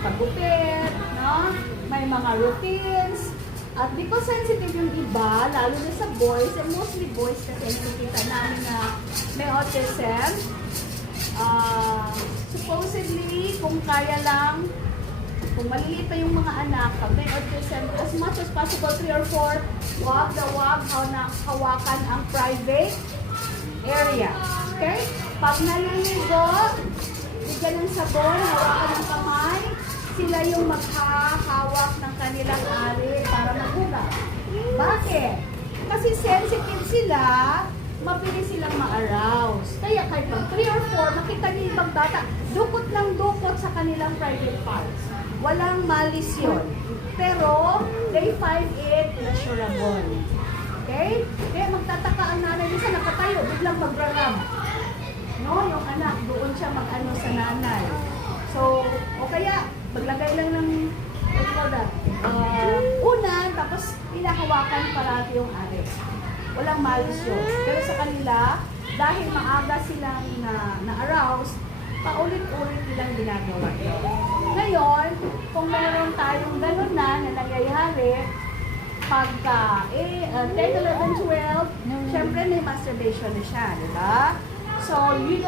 pagupit, no? May mga routines. At because sensitive yung iba, lalo na sa boys, and mostly boys kasi nakikita namin na may autism, supposedly, kung kaya lang, kung maliliit pa yung mga anak, pag may autism, as much as possible, 3 or 4, wag hawakan ang private area. Okay? Pag naliligo, bigyan ng sabon, hawakan ng kamay, sila yung maghahawak ng kanilang ari para maghugas. Bakit? Kasi sensitive sila, mabilis silang ma-arouse. Kaya kahit pag 3 or 4, makita niyo yung ibang bata, dukot ng dukot sa kanilang private parts. Walang malis yun. Pero, they find it pleasurable. Okay? Kaya magtataka ang nanay minsan nakatayo, biglang magrarab. No? Yung anak, doon siya mag-ano sa nanay. So, o kaya, maglagay lang ng unan, tapos pinahawakan parati yung ari. Walang malis yun. Pero sa kanila, dahil maaga silang na-arouse, paulit-ulit nilang ginagawa yun. Ngayon, kung meron tayong gano'n na nangyayari, pagka 10, 11, 12, syempre may masturbation na siya, di ba? So, you